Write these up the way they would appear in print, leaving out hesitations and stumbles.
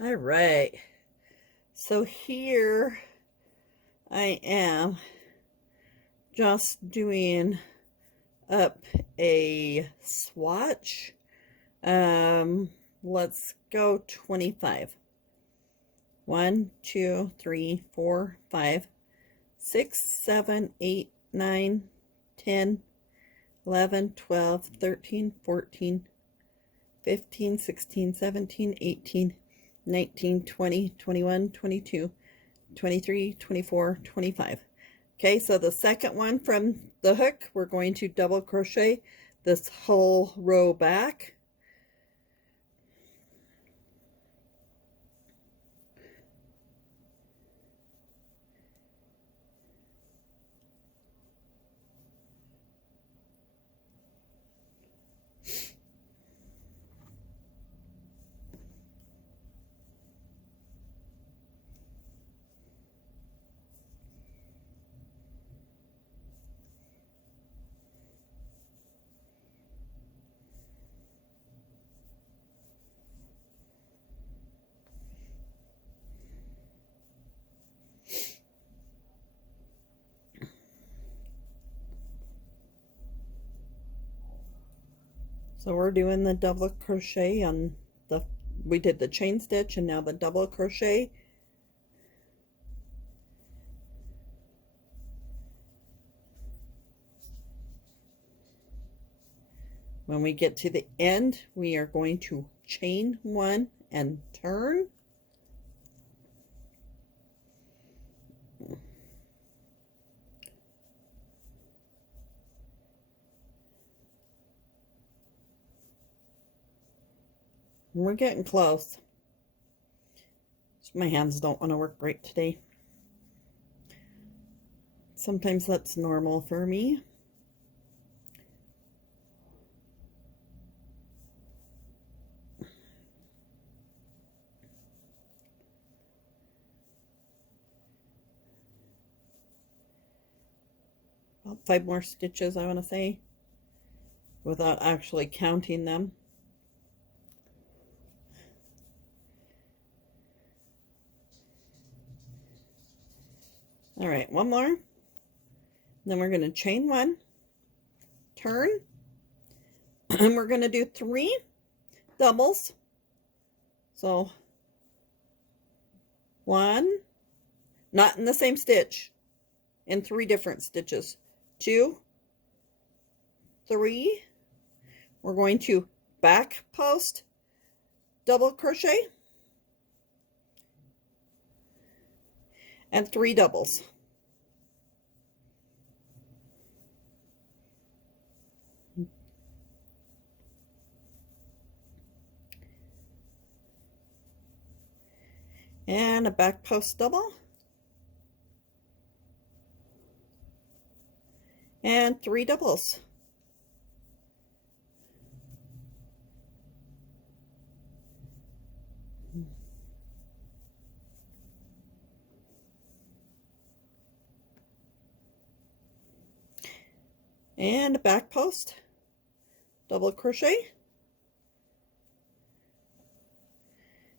All right, so here I am just doing up a swatch. Let's go 25. 1, 2, 3, 4, 5, 6, 7, 8, 9, 10, 11, 12, 13, 14, 15, 16, 17, 18, 19, 20, 21, 22, 23, 24, 25. Okay, so the second one from the hook, we're going to double crochet this whole row back. So we're doing the double crochet on we did the chain stitch and now the double crochet. When we get to the end, we are going to chain one and turn. We're getting close. My hands don't want to work great today. Sometimes that's normal for me. About 5 more stitches, I want to say, without actually counting them. All right, one more. Then we're going to chain one, turn, and we're going to do 3 doubles. So 1, not in the same stitch, in 3 different stitches. 2, 3. We're going to back post, double crochet, and 3 doubles. And a back post double. And 3 doubles. And a back post, double crochet,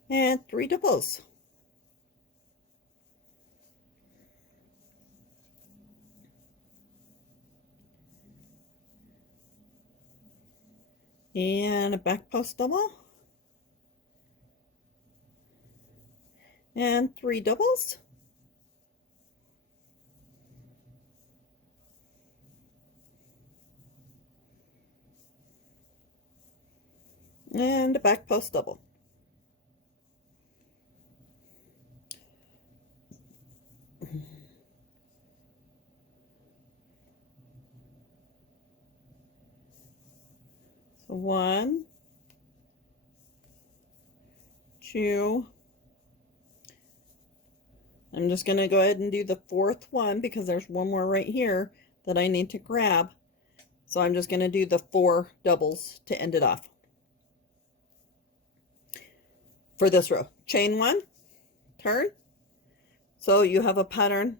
and 3 doubles. And a back post double, and 3 doubles. And a back post double. So 1, 2. I'm just going to go ahead and do the 4th one because there's one more right here that I need to grab. So I'm just going to do the 4 doubles to end it off. For this row, chain 1, turn. So you have a pattern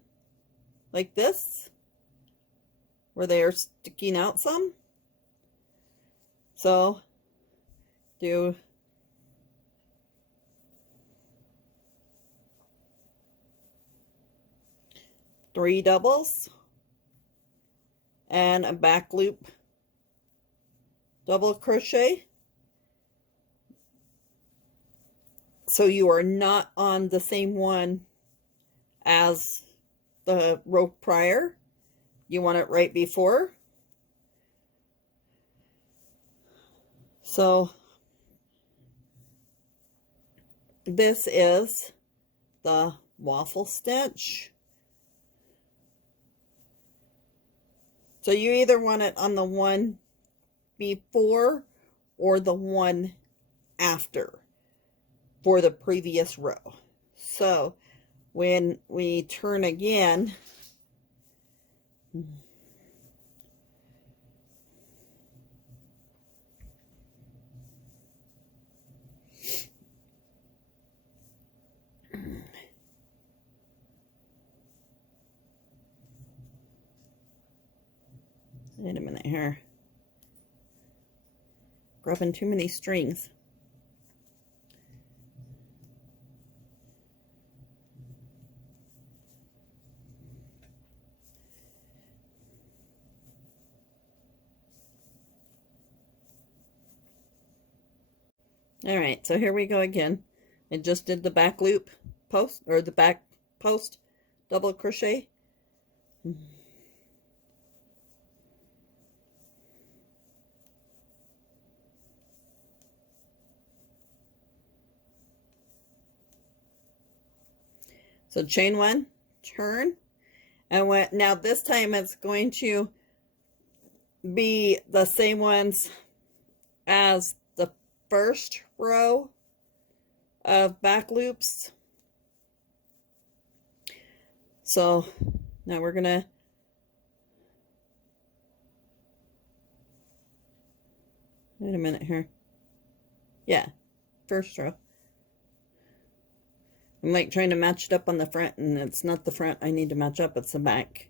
like this where they are sticking out some. So do 3 doubles, and a back loop double crochet. So you are not on the same one as the row prior. You want it right before. So this is the waffle stitch. So you either want it on the one before or the one after for the previous row. So when we turn again, wait a minute here, grabbing too many strings. All right, so here we go again. I just did the back loop post, or the back post double crochet. So chain one, turn, and now this time it's going to be the same ones as the first row of back loops. So now we're gonna wait a minute here. Yeah, first row. I'm like trying to match it up on the front, and it's not the front I need to match up, it's the back.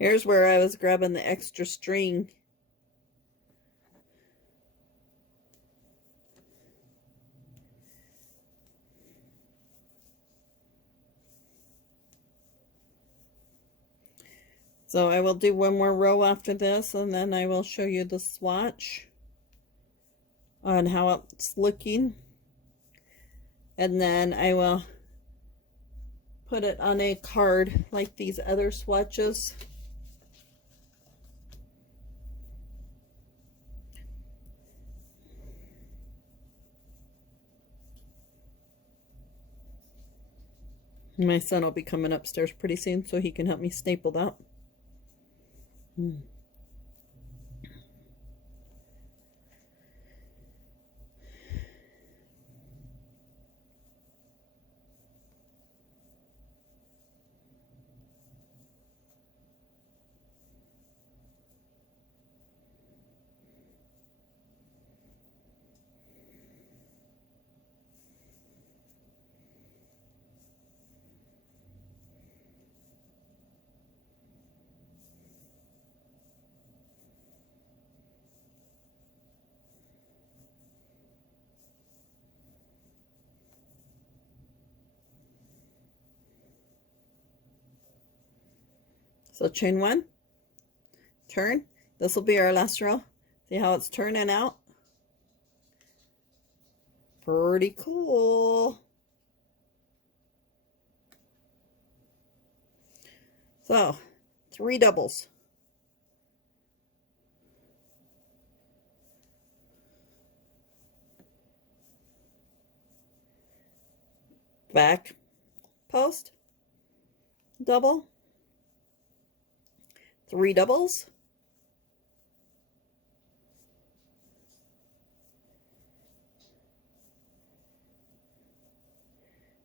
Here's where I was grabbing the extra string. So I will do one more row after this, and then I will show you the swatch on how it's looking. And then I will put it on a card like these other swatches. My son will be coming upstairs pretty soon, so he can help me staple that. So chain one, turn. This will be our last row. See how it's turning out? Pretty cool. So 3 doubles. Back post, double, 3 doubles,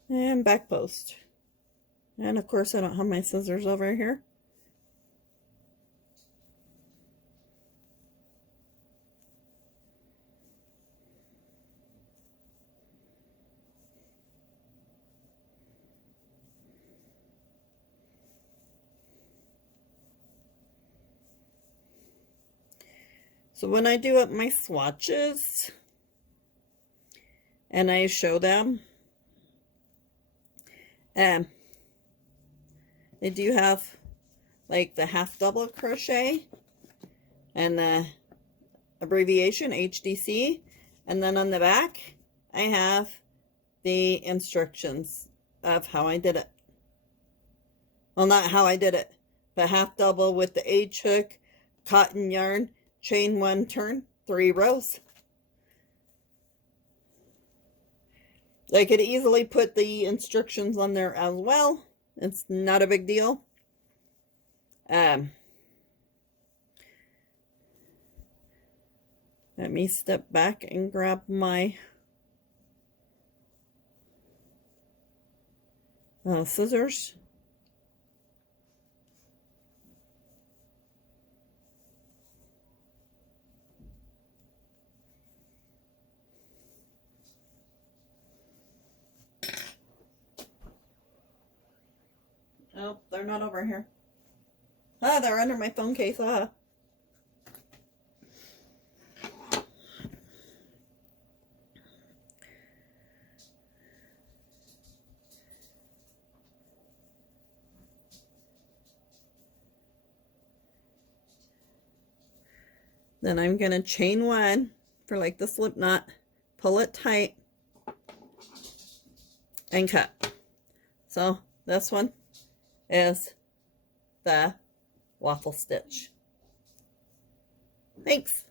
and back post. And of course I don't have my scissors over here. So when I do up my swatches and I show them, they do have like the half double crochet and the abbreviation HDC, and then on the back I have the instructions of how I did it. Well, not how I did it, but half double with the H hook, cotton yarn, chain 1 turn, 3 rows. I could easily put the instructions on there as well. It's not a big deal. Let me step back and grab my scissors. Oh, they're not over here. Ah, they're under my phone case. Ah. Then I'm going to chain 1 for like the slip knot, pull it tight, and cut. So this one is the waffle stitch. Thanks.